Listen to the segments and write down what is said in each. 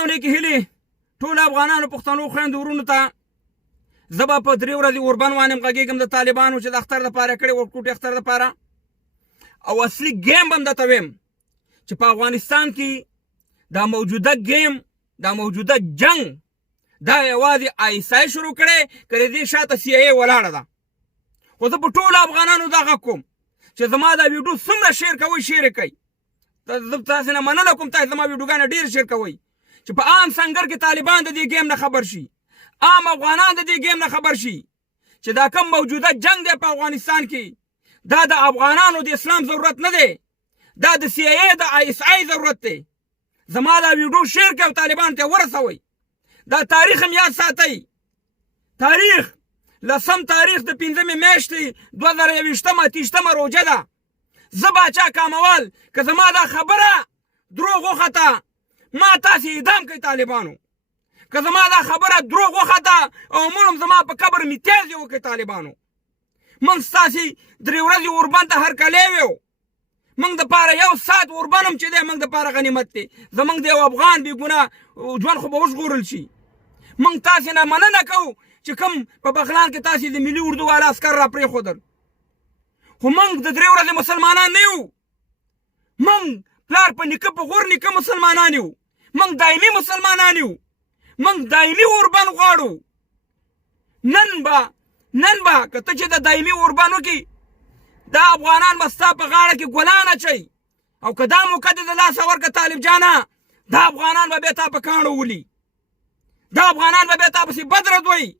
السلام علیکم هلی ټول افغانانو پښتنو خويندو ورونو ته زه به په 3 ورځې اوربن وانم غږیږم د طالبانو چې د اختر دپاره کړی ورکوټي اختر دپاره او اصلي ګیم به هم درته ویم چې په افغانستان کې دا موجوده ګیم دا موجوده جنگ دا یوازې آیسای شروع کړی که د دې شاته سی ای ولاړه ده خو زه په ټولو افغانانو دا غږ کوم چې زما دا ویډیو څومره شیر کوئ شیر یې کوئ زه تاسې نه مننه کوم تاسې زما ویډیوګانې ډېر شیر کوئ چې په عام سنګر کې طالبان د دې ګیم نه خبر شي عام افغانان د دې ګیم نه خبر شي چې دا کم موجوده جنگ دی په افغانستان کې دا د افغانانو د اسلام ضرورت نه دی دا د سی ای د آی اس آی ضرورت دی زما دا ویډیو شیر کړئ او طالبانو ته ورسوئ دا تاریخ هم یاد ساتئ تاریخ 10 تاریخ د 5 میاشتې 2021 اتیشتمه روژه ده زه باچا کاموال که زما دا خبره دروغ وخته ما تاسې اعدام کوي طالبانو که زما دا خبره دروغ وخته او مړم زما په قبر مې تیز وکړي طالبانو موږ ستاسې 3 ورځې اوربن ته هرکلی ویو موږ دپاره 1 ساعت اوربن هم چې دی موږ دپاره غنیمت دی زموږ د یو افغان بېګناه ژوند خو به وژغورل شي موږ تاسې نه مننه کوو چې کوم په بغلان کې تاسې د ملي اردو والا عسکر را پرېښودل خو موږ د 3 ورځې مسلمانان نه یو موږ پلار په نیکه په غور نیکه مسلمانان یو موږ دایمي مسلمانان یو موږ دایمي اوربن غواړو نن به که ته چې د دایمي اوربن وکړي دا افغانان به ستا په غاړه کې ګلان اچوي او که دا موقع دې د لاسه ورکړه طالب جانه دا افغانان به بیا تا په کاڼو ولي دا افغانان به بیا تا پسې بد رد وایي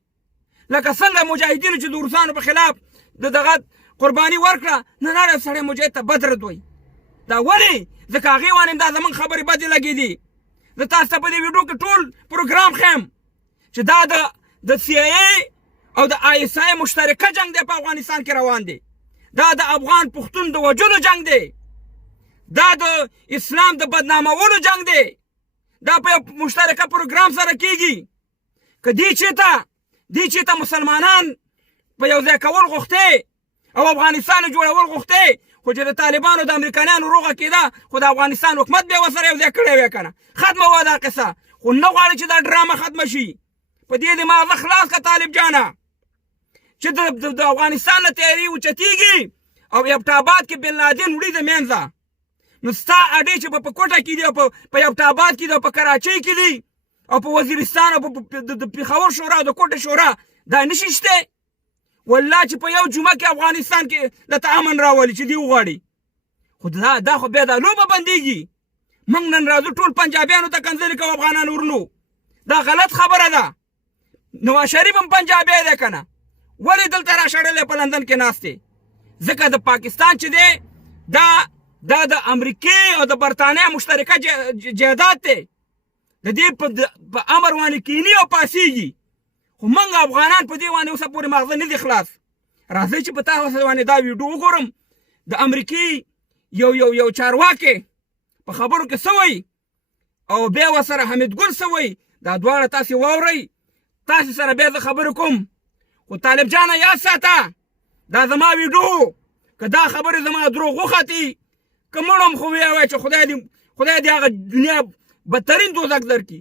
لکه څنګه مجاهدینو چې د روسانو په خلاف د دغه قرباني ورکړه نن هر سړی مجاهد ته بد رد وایي دا ولې ځکه هغې وایم دا زموږ خبرې بدې لګېدي زه تاسو ته په دې ویډیو کې ټول پروګرام ښیم چې دا د سی ای ای او د آی اس آی مشترکه جنگ دی په افغانستان کې روان دی دا د افغان پښتون د وجلو جنگ دی دا د اسلام د بدنامولو جنگ دی دا په مشترکه پروګرام سره کیږي که دې چېرته مسلمانان په یو ځای کول غوښتې او افغانستان جوړول غوښتې خو چې د طالبانو د امریکایانو روغه کېده خو د افغانستان حکومت بیا ورسره یو ځای کړی وی که نه ختمه وه دا قصه خو نه غواړي چې دا ډرامه ختمه شي په دې دې ماغه خلاص که طالب جانه چې د افغانستان نه تیاري اوچتېږي او ابټاباد کې بن لادن وړي د منځه نو ستا اډې چې په کوټه کې دي او په ابټاباد کې دي او په کراچۍ کې دي او په وزیرستان او د پېښور شورا او د کوټه شورا دا نشي شته والله چې په یو جمعه کې افغانستان کې د امن راولي چې دی وغواړي خو دا خو بیا دا لوبه بندېږي موږ نن راځو ټول پنجابیانو ته کنځلې کوو افغانانو ورونو دا غلط خبره ده نواز شریف هم پنجابی دی که نه ولې دلته راشړلی په لندن کې ناست دی ځکه د پاکستان چې دی دا د امریکې او د برطانیه مشترکه جایداد دی د دې په امر باندې کینی او پاسیږي خو موږ افغانان په دې باندې اوسه پورې ماغزه نه دي خلاص راځئ چې په تاسو باندې دا ویډیو وګورم د امریکې یو چارواکی په خبرو کې څه وایي او بیا ورسره حمید ګل څه وایي دا دواړه تاسې واورئ تاسې سره بیا زه خبرې کوم خو طالب جانه یاد ساته دا زما ویډیو که دا خبرې زما دروغ وختي که مړم خو ویې وایي چې خدای دې هغه دنیا بدترین دوزخ درکړي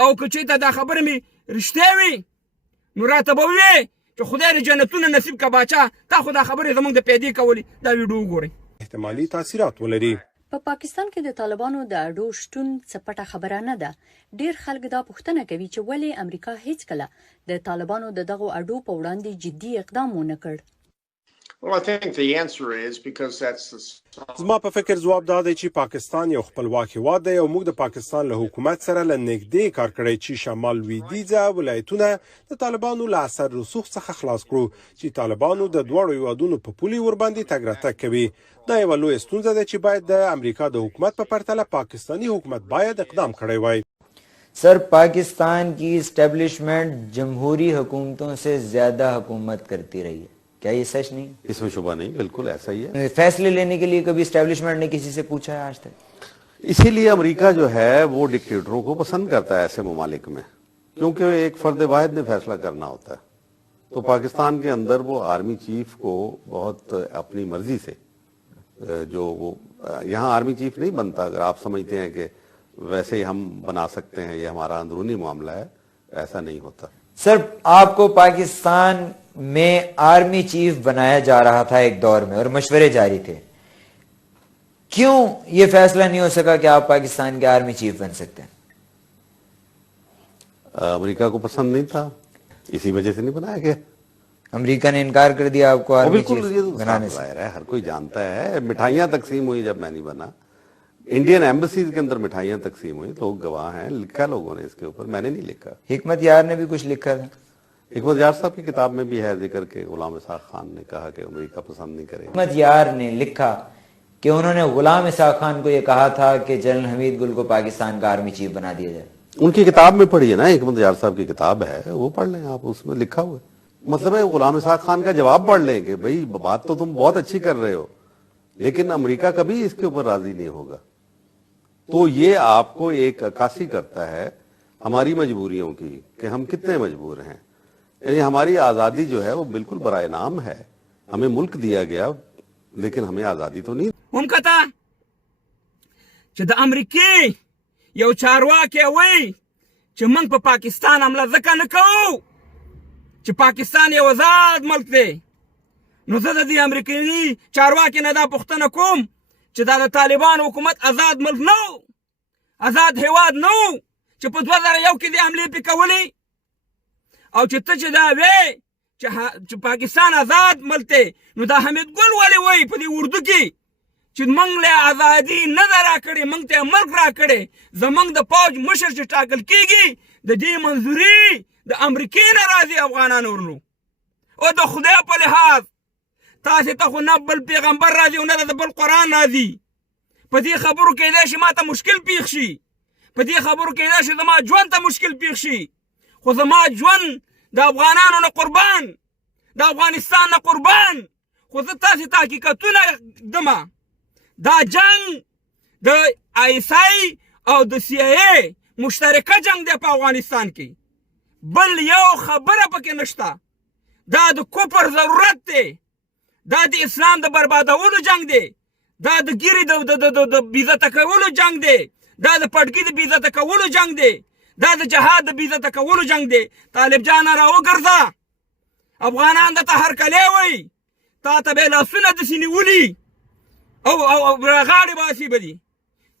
او که چېرته دا خبرې مې رښتیا وي نو راته به ووایې چې خدای دې جنتونه نصیب که باچا تا خو دا خبرې زموږ د پیدې کولې دا ویډیو وګورئ احتمالي تاثیرات ولري په پاکستان کې د طالبانو د اډو شتون څه پټه خبره نه ده ډیر خلک دا پوښتنه کوي چې ولې امریکا هیڅ کله د طالبانو د دغو اډو په وړاندې جدي اقدام ونه کړ زما په فکر ځواب دا دی چې پاکستان یو خپلواک هیواد دی او موږ د پاکستان له حکومت سره له نږدې کار کړی چې شمال لویدیځه ولایتونه د طالبانو له اثر رسوخ څخه خلاص کړو چې طالبانو د دواړو هیوادونو په پولي ورباندې تګ راتګ کوي دا یوه لویه ستونزه ده چې باید د امریکا د حکومت په پرتله پاکستانی حکومت باید اقدام کړی وای سر پاکستان کی اسٹیبلشمنٹ جمہوری حکومتوں سے زیادہ حکومت کرتی رہی ہے کیا یہ سچ نہیں؟ اس میں شبہ نہیں، بالکل ایسا ہی ہے. فیصلے لینے کے لیے کبھی اسٹیبلشمنٹ نے کسی سے پوچھا ہے آج تک؟ اسی لیے امریکہ جو ہے وہ ڈکٹیٹروں کو پسند کرتا ہے ایسے ممالک میں، کیونکہ ایک فرد واحد نے فیصلہ کرنا ہوتا ہے. تو پاکستان کے اندر وہ آرمی چیف کو بہت اپنی مرضی سے جو وہ یہاں آرمی چیف نہیں بنتا، اگر آپ سمجھتے ہیں کہ वैसे ही हम बना सकते हैं, ये हमारा अंदरूनी मामला है, ऐसा नहीं होता। सर, आपको पाकिस्तान में आर्मी चीफ बनाया जा रहा था एक दौर में और मशवरे जारी थे, क्यों ये फैसला नहीं हो सका कि आप पाकिस्तान के आर्मी चीफ बन सकते हैं? अमेरिका को पसंद नहीं था, इसी वजह से नहीं बनाया गया। अमेरिका ने इनकार कर दिया आपको आर्मी बिल्कुल, चीफ ये तो बनाने से? जाहिर है, हर कोई जानता है। मिठाइयां तकसीम हुई जब मैं नहीं बना, इंडियन एम्बेसीज के अंदर मिठाइयां तकसीम हुई, लोग गवाह हैं, लिखा लोगों ने इसके ऊपर, मैंने नहीं लिखा। हिकमत यार ने भी कुछ लिखा था। हिकमत यार साहब की किताब में भी है जिक्र के गुलाम इसाक खान ने कहा कि अमेरिका पसंद नहीं करेगा। हिकमत यार ने लिखा कि उन्होंने गुलाम इसाक खान को यह कहा था कि जनरल हमीद गुल को पाकिस्तान का आर्मी चीफ बना दिया जाए। उनकी किताब में पढ़ी है ना, हिकमत यार साहब की किताब है, वो पढ़ लें आप, उसमें लिखा हुआ है। मतलब है गुलाम इसाक खान का जवाब पढ़ लें कि भाई बात तो तुम बहुत अच्छी कर रहे हो, लेकिन अमेरिका कभी इसके ऊपर राजी नहीं होगा। तो ये आपको एक अक्कासी करता है हमारी मजबूरियों की कि हम कितने मजबूर हैं। यानी हमारी आजादी जो है वो बिल्कुल बराए नाम है, हमें मुल्क दिया गया लेकिन हमें आजादी तो नहीं। هم کته چې د امریکای یو چارواکي وایي چې موږ په پاکستان حمله ځکه نه کوو چې پاکستان یو آزاد ملک دی. نو زه د دې امریکایي چارواکي نه دا پوښتنه کوم چې دا د طالبان حکومت آزاد ملک نه و، آزاد هیواد نه و چې په 2001 کې دې حملې پې کولې، او چې ته چې دا وې چې پاکستان آزاد ملک دی، نو دا حمید ګل ولې وایي په دې اردو کې چې موږ له ازادي نه ده راکړې، موږ ته ملک راکړې. زموږ د فوج مشر چې ټاکل کېږي د دې منظوري د امریکې نه راځي افغانانو ورنو. او د خدای په لحاظ تاسې ته خو نه بل پیغمبر راځي او نه د بل قرآن راځي. په دې خبرو کېدای شي ما ته مشکل پیښ شي، په دې خبرو کېدای شي زما ژوند ته مشکل پیښ شي، خو زما ژوند د افغانانو نه قربان، د افغانستان نه قربان. خو زه تاسې ته حقیقتونه دمه، دا جنگ د آیسای او د سی ای مشترکه جنگ دی په افغانستان کې، بل یو خبره پکې نشته. دا د کفر ضرورت دی، دا د اسلام د بربادولو جنگ دی، دا د ګیرې د بیزته کولو جنگ دی، دا د پټکي د بیزته کولو جنگ دی، دا د جهاد د بیزته کولو جنگ دی. طالب جان را وګرځه، افغانان د ته هرکلی وایي، تا ته به یې لاسونه داسې نیولي او غاړې باسي به دي.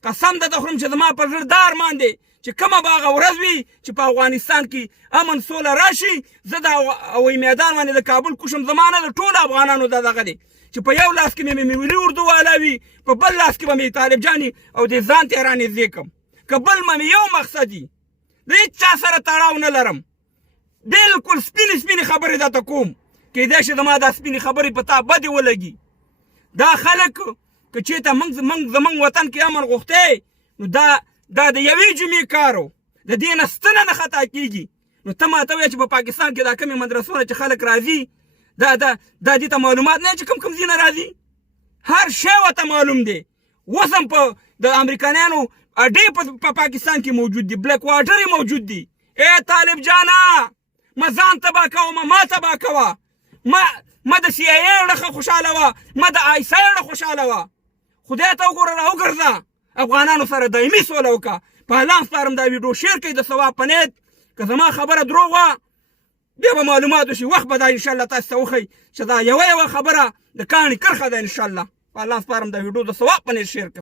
قسم درته خورم چې زما پر زړه دا ارمان دی چې کومه به هغه ورځ وي چې په افغانستان کې امن سوله راشي، زه د هوایي میدان باندې د کابل کوشم، زما نه د ټولو افغانانو دا دغه دی چې په یو لاس کې مې ملي اردو والا وي، په بل لاس کې به مې طالب جاني او د ځان ته رانږدې کړم. که بل مې یو مقصد وي، د هېڅ چا سره تړاو نه لرم، بلکل سپینې خبرې درته کوم. کېدای شي زما دا سپینې خبرې په تا بدې ولګي. دا خلک که چېرته زموږ وطن کې امن غوښتی، نو دا د یوې جمعې کار و، د دې نه ستنه نه خطا کېږي. نو ته ماته وایه چې په پاکستان کې دا کمې مدرسونه چې خلک راځي، دا دې ته معلومات نه چې کوم ځای نه راځي، هر شی ورته معلوم دی. اوس هم په د امریکایانو اډې په پاکستان کې موجود دي، بلیک واټر یې موجود دي. ای طالب جانا، ما ځان تباه کوه، ما تباه کوه، ما د سی ای اړه خوشحاله وه، ما د آی سای اړه خوشحاله وه. خدای ته وګوره، را وګرځه، افغانانو سره دایمي سوله وکړه. په الله سپارم دا ویډیو شیر کړئ د ثواب په نیت. که زما خبره دروغ وه بیا به معلومات وشي، وخت به دا انشاءالله تاسو ته وښیي چې دا یوه خبره د کاڼي کرښه ده. انشاءالله په الله سپارم دا ویډیو د ثواب په نیت شیر کړئ.